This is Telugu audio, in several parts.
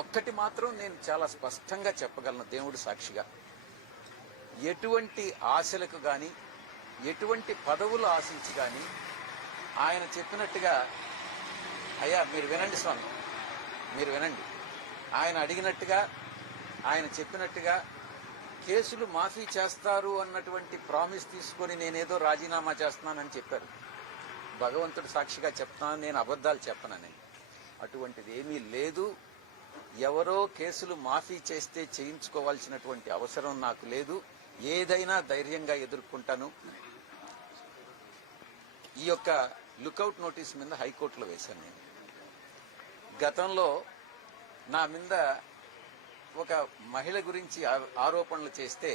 ఒక్కటి మాత్రం నేను చాలా స్పష్టంగా చెప్పగలను దేవుడు సాక్షిగా, ఎటువంటి ఆశలకు కానీ ఎటువంటి పదవులు ఆశించి కానీ ఆయన చెప్పినట్టుగా, అయ్యా మీరు వినండి స్వామి, మీరు వినండి, ఆయన అడిగినట్టుగా ఆయన చెప్పినట్టుగా కేసులు మాఫీ చేస్తారు అన్నటువంటి ప్రామిస్ తీసుకొని నేనేదో రాజీనామా చేస్తున్నానని చెప్పారు. భగవంతుడు సాక్షిగా చెప్తున్నాను, నేను అబద్ధాలు చెప్పనని. అటువంటిది ఏమీ లేదు. ఎవరో కేసులు మాఫీ చేస్తే చేయించుకోవాల్సినటువంటి అవసరం నాకు లేదు. ఏదైనా ధైర్యంగా ఎదుర్కొంటాను. ఈ యొక్క లుకౌట్ నోటీస్ మీద హైకోర్టులో వేశాను నేను. గతంలో నా మీద ఒక మహిళ గురించి ఆరోపణలు చేస్తే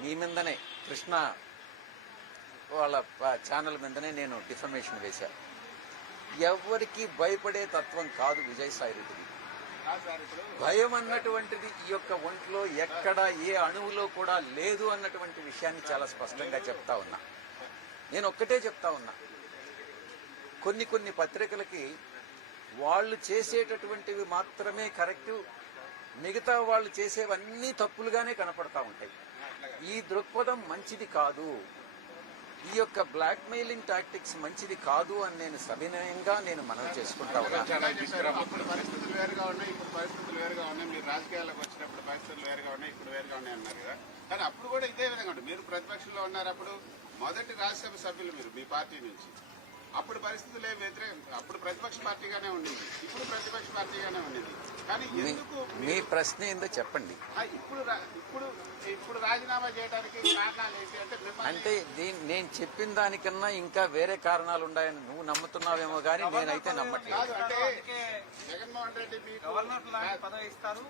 మీ మీదనే, కృష్ణ వాళ్ళ ఛానల్ మీదనే నేను డిఫమేషన్ వేశాను. ఎవరికి భయపడే తత్వం కాదు విజయసాయి రెడ్డిది. భయం అన్నటువంటిది ఈ యొక్క ఒంట్లో ఎక్కడ ఏ అణువులో కూడా లేదు అన్నటువంటి విషయాన్ని చాలా స్పష్టంగా చెప్తా ఉన్నా. నేను ఒక్కటే చెప్తా ఉన్నా, కొన్ని పత్రికలకి వాళ్ళు చేసేటటువంటివి మాత్రమే కరెక్టు, మిగతా వాళ్ళు చేసేవన్నీ తప్పులుగానే కనపడతా ఉంటాయి. ఈ దృక్పథం మంచిది కాదు, ఈ యొక్క బ్లాక్ మెయిలింగ్ టాక్టిక్స్ మంచిది కాదు అని నేను సవినయంగా నేను మనవి చేసుకుంటా ఉన్నాను. అప్పుడు పరిస్థితులు వేరుగా ఉన్నాయి, ఇప్పుడు పరిస్థితులు వేరుగా ఉన్నాయి. మీరు రాజకీయాలకు వచ్చినప్పుడు పరిస్థితులు వేరుగా ఉన్నాయి, ఇప్పుడు వేరుగా ఉన్నాయి అన్నారు కదా. కానీ అప్పుడు కూడా ఇదే విధంగా ఉంటుంది. మీరు ప్రతిపక్షంలో ఉన్నారు, అప్పుడు మొదటి రాజ్యసభ సభ్యులు మీరు మీ పార్టీ నుంచి. అప్పుడు పరిస్థితులు ఏం వ్యతిరేకం, అప్పుడు ప్రతిపక్ష పార్టీగానే ఉండింది, ఇప్పుడు ప్రతిపక్ష పార్టీగానే ఉండింది. కానీ ఎందుకు మీ ప్రశ్న ఏందో చెప్పండి. ఇప్పుడు రాజీనామా చేయడానికి కారణాలు ఏంటి అంటే నేను చెప్పిన దానికన్నా ఇంకా వేరే కారణాలు ఉన్నాయని నువ్వు నమ్ముతున్నావేమో కానీ నేనైతే నమ్మట్లేదు. అంటే జగన్మోహన్ రెడ్డి పదవి ఇస్తారు,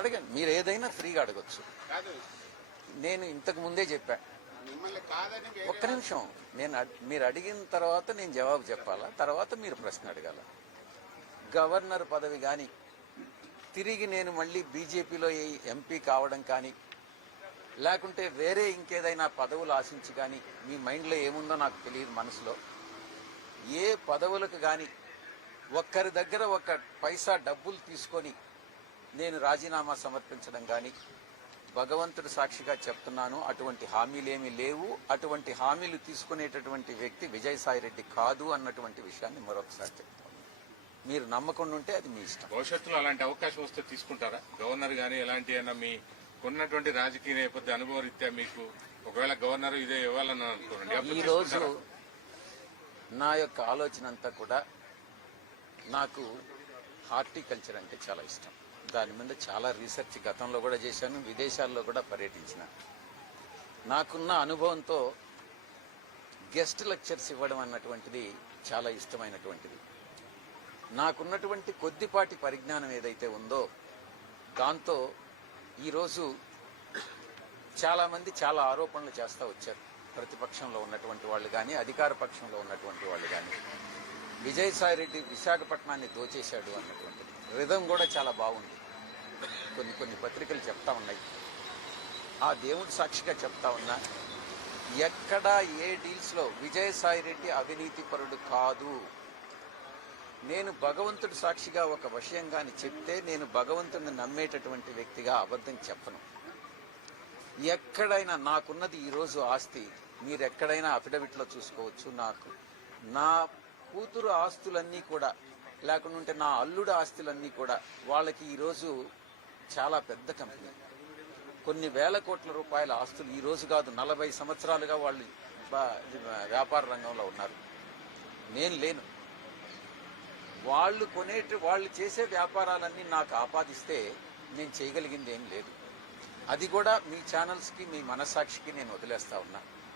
అడగండి, మీరు ఏదైనా ఫ్రీగా అడగొచ్చు. నేను ఇంతకు ముందే చెప్పా, ఒక్క నిమిషం, మీరు అడిగిన తర్వాత నేను జవాబు చెప్పాలా, తర్వాత మీరు ప్రశ్న అడగాల. గవర్నర్ పదవి కానీ, తిరిగి నేను మళ్ళీ బీజేపీలో ఎంపీ కావడం కానీ, లేకుంటే వేరే ఇంకేదైనా పదవులు ఆశించి కానీ, మీ మైండ్లో ఏముందో నాకు తెలియదు. మనసులో ఏ పదవులకు కానీ ఒక్కరి దగ్గర ఒక్క పైసా డబ్బులు తీసుకొని నేను రాజీనామా సమర్పించడం కానీ, భగవంతుడు సాక్షిగా చెప్తున్నాను, అటువంటి హామీలేమీ లేవు. అటువంటి హామీలు తీసుకునేటటువంటి వ్యక్తి విజయసాయి రెడ్డి కాదు అన్నటువంటి విషయాన్ని మరొకసారి చెప్తాను. మీరు నమ్మకుండా ఉంటే అది మీ ఇష్టం. భవిష్యత్తులో అలాంటి అవకాశం వస్తే తీసుకుంటారా? గవర్నర్ గానీ ఎలాంటి అయినా మీ ఉన్నటువంటి రాజకీయ నేపథ్య అనుభవ రీత్యా మీకు ఒకవేళ గవర్నర్ ఇదే ఇవ్వాలని అనుకోండి, ఈ రోజు నా యొక్క ఆలోచన అంతా కూడా, నాకు హార్టికల్చర్ అంటే చాలా ఇష్టం. దాని మీద చాలా రీసెర్చ్ గతంలో కూడా చేశాను, విదేశాల్లో కూడా పర్యటించిన. నాకున్న అనుభవంతో గెస్ట్ లెక్చర్స్ ఇవ్వడం అన్నటువంటిది చాలా ఇష్టమైనటువంటిది. నాకున్నటువంటి కొద్దిపాటి పరిజ్ఞానం ఏదైతే ఉందో దాంతో ఈరోజు చాలామంది చాలా ఆరోపణలు చేస్తూ వచ్చారు. ప్రతిపక్షంలో ఉన్నటువంటి వాళ్ళు కానీ, అధికార పక్షంలో ఉన్నటువంటి వాళ్ళు కానీ, విజయసాయి రెడ్డి విశాఖపట్నాన్ని దోచేశాడు అన్నటువంటిది రిధం కూడా చాలా బాగుంది. కొన్ని పత్రికలు చెప్తా ఉన్నాయి. ఆ దేవుడి సాక్షిగా చెప్తా ఉన్నా, ఎక్కడా ఏ డీల్స్లో విజయసాయి రెడ్డి అవినీతి పరుడు కాదు. నేను భగవంతుడి సాక్షిగా ఒక విషయం కానీ చెప్తే నేను భగవంతుడిని నమ్మేటటువంటి వ్యక్తిగా అబద్ధం చెప్పను. ఎక్కడైనా నాకున్నది ఈరోజు ఆస్తి, మీరు ఎక్కడైనా అఫిడవిట్లో చూసుకోవచ్చు. నా కూతురు ఆస్తులన్నీ కూడా, లేకుంటే నా అల్లుడు ఆస్తులన్నీ కూడా వాళ్ళకి ఈరోజు చాలా పెద్ద కంపెనీ, కొన్ని వేల కోట్ల రూపాయల ఆస్తులు ఈరోజు కాదు, 40 సంవత్సరాలుగా వాళ్ళు వ్యాపార రంగంలో ఉన్నారు. నేను లేను. వాళ్ళు చేసే వ్యాపారాలన్నీ నాకు ఆపాదిస్తే నేను చేయగలిగింది ఏం లేదు. అది కూడా మీ ఛానల్స్కి, మీ మనస్సాక్షికి నేను వదిలేస్తా ఉన్నా.